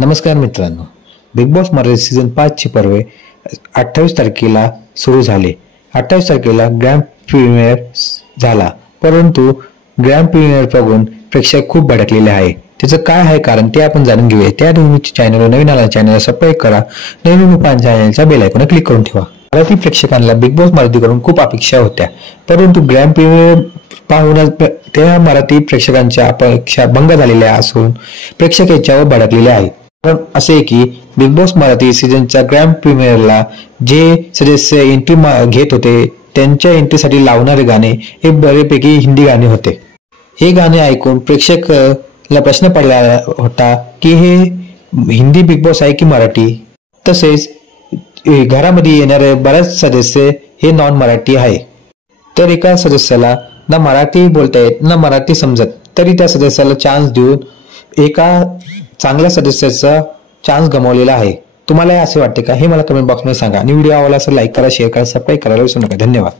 नमस्कार मित्रांनो, big boss Marathi season 5 ची पर्वे 28 तारखेला सुरू झाले. 28 तारखेला ग्रँड प्रीमियर झाला, परंतु ग्रँड प्रीमियर बघून प्रेक्षक खूप भडकलेले आहे. त्याचं काय आहे कारण ते आपण जाणून घेऊया. त्या चॅनलवर नवीन आला चॅनलला सबस्क्राईब करा, नवीन चॅनलच्या बेल आयकॉन क्लिक करून ठेवा. मराठी प्रेक्षकांना बिग बॉस मराठीकडून खूप अपेक्षा होत्या, परंतु ग्रँड प्रीमियर पाहूनच त्या मराठी प्रेक्षकांच्या अपेक्षा भंग झालेल्या असून प्रेक्षक याच्यावर भडकलेले आहेत. कारण असे की बिग बॉस मराठी सीझनच्या ग्रँड प्रीमियरला जे सदस्य एंट्री घेत होते त्यांच्या एंट्रीसाठी लावणारे गाणे हे बरेपैकी हिंदी गाणे होते. हे गाणे ऐकून प्रेक्षकाला प्रश्न पडला होता की हे हिंदी बिग बॉस आहे की मराठी. तसेच घरामध्ये येणारे बरेच सदस्य हे नॉन मराठी आहे. तर एका सदस्याला ना मराठी बोलता येत ना मराठी समजत, तरी त्या सदस्याला चान्स देऊन एका चांगल्या सदस्याचा चान्स गमावलेला आहे. तुम्हाला असे वाटते का? हे मला कमेंट बॉक्समध्ये सांगा आणि व्हिडिओ आवडला असेल लाईक करा, शेअर करा, सबस्क्राईब करायला विसरू नका. धन्यवाद.